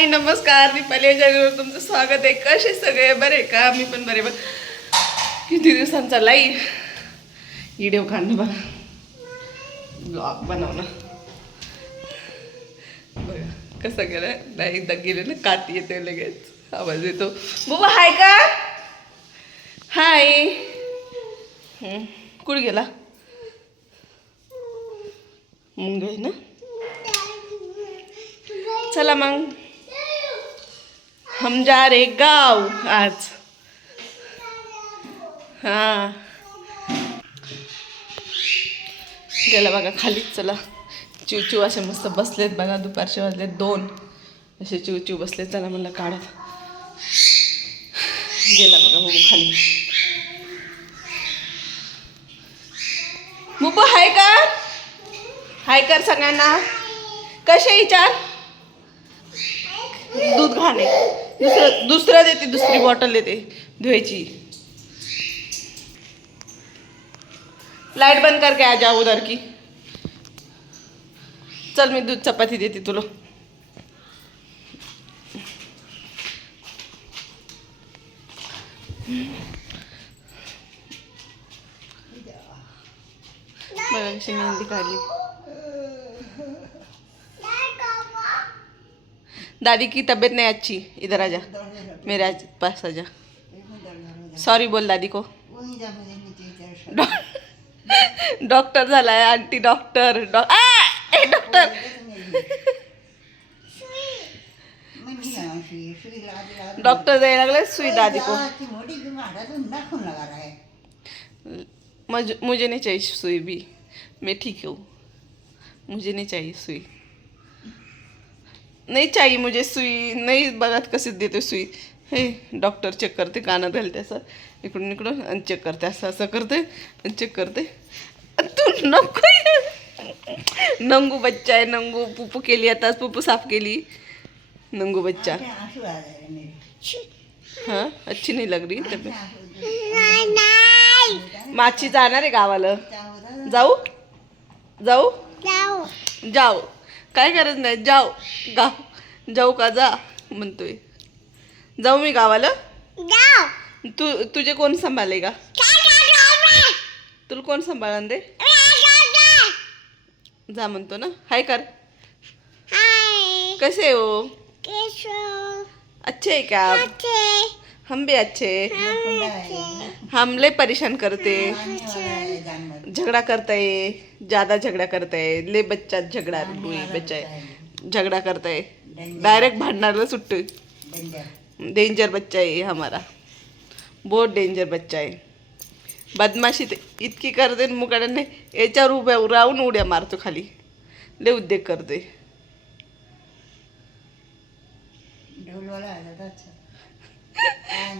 हाय नमस्कार, दीपाली चॅनलवर तुमचं स्वागत आहे. कसे सगळे बरे का? मी पण बरे. बघ किती दिवसांचा लाईव्ह व्हिडिओ काढणं बघा, ब्लॉग बनवणं बघा कसं गेलं. नाही एकदा गेले ना काठी येते लगेच आवाज येतो. बुबा हाय का? हाय. कुठे गेला? मुंग आहे ना. चला मग हम जा रे गाव आज. हा गेला बघा खाली. चला चिवचिव असे मस्त बसलेत बघा. दुपारचे वाजलेत 2 असे चिवचिव बसलेत. चला म्हणलं काढत. गेला बघा मुबू खाली. मुबू हाय का? हाय कर सगळ्यांना. कसे विचार? दूध घाणे. दुसरं देते, दुसरी बॉटल देते धुवायची. लाइट बंद करके आ जाओ उधर की. चल मी दूध चपाती देते तुला. बघा कशी मेहंदी काढली. दादी की तबीयत नहीं अच्छी. इधर आजा, मेरे पास आजा. सॉरी बोल दादी को. डॉक्टर झालाय आंटी. डॉक्टर डॉक्टर डॉक्टर द्यायला लागले सुई दादी को. मुझे नहीं चाहिए सुई भी, मैं ठीक हूँ. मुझे नहीं चाहिए सुई. नाही चाहिए मुझे सुई. नाही बघत कशी देते सुई. हे डॉक्टर चेक करते, कानात घालते असं इकडून इकडून आणि चेक करते. असं असं करते आणि चेक करते. तू नको. नंगू बच्चा आहे. नंगू पुप्पू केली आताच. पुप्पू साफ केली. नंगू बच्चा. हाँ अच्छी नहीं लग रही तबीयत. माची जाणार आहे गावाला. जाऊ जाऊ जाऊ. काय गरज नाही. जाऊ का? जा म्हणतोय. जाऊ मी गावाला. तुझे कोण सांभाळेगा? तुला कोण सांभाळून दे? जा म्हणतो ना. हाय कर. कैसे हो? अच्छे है क्या आप? हम भी अच्छे. हम ले परेशान करते. झगड़ा करता है, ज़्यादा झगड़ा करता है. ले बच्चा झगड़ा बच्चा है. झगड़ा करता है. डायरेक्ट भांडणाला सुटतोय. डेंजर बच्चा आहे हमारा. बहुत डेंजर बच्चा आहे. बदमाशी इतकी करते मुकाड्याने याच्यावर उभ्या राहून उड्या मारतो खाली. लय उद्योग करते.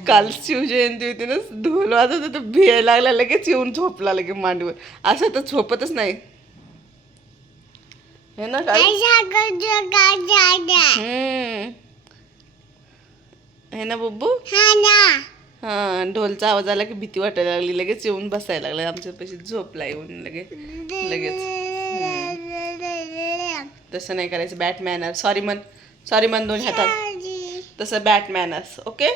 काल शिवजयंती होती ना. ढोल वाजत होता. भियायला लागला. लगेच येऊन झोपला लगे मांडीवर. असं तर झोपतच नाही है ना. है ना बुब्बू. हां ढोलचा आवाज आला की भीती वाटायला लागली. लगेच येऊन बसायला लागला आमच्यापाशी. झोपला येऊन लगेच. तसं नाही करायचं. Bat manner. सॉरी मन 2 हातात. तसं बॅट मॅनर्स. ओके.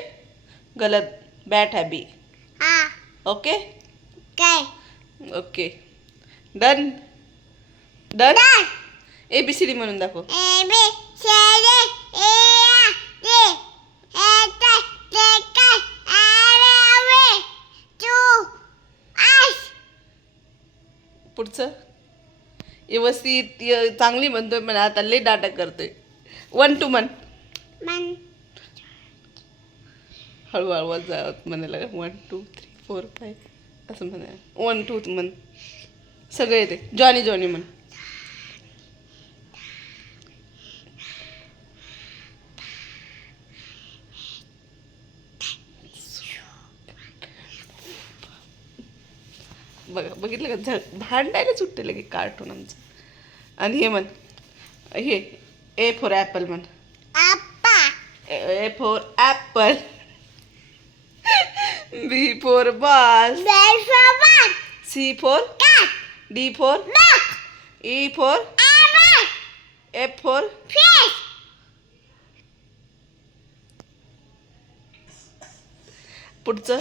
गलत. बॅट है B. Okay okay. Done. ABCD म्हणून दाखव. पुढचं व्यवस्थित चांगली म्हणतोय पण आता लय डाटा करतोय. 1 2 म्हण. हळूहळू जावत म्हणायला. 1 2 3 4 5 असं म्हणा. 1 2 म्हण. सगळं येते. जॉनी म्हण. बघा बघितलं का? भांडायला सुटते लगे कार्टून आमचं. आणि हे म्हण. हे A फॉर ॲपल म्हण. A for Apple. B for ball. C for D for E for F for पुढचं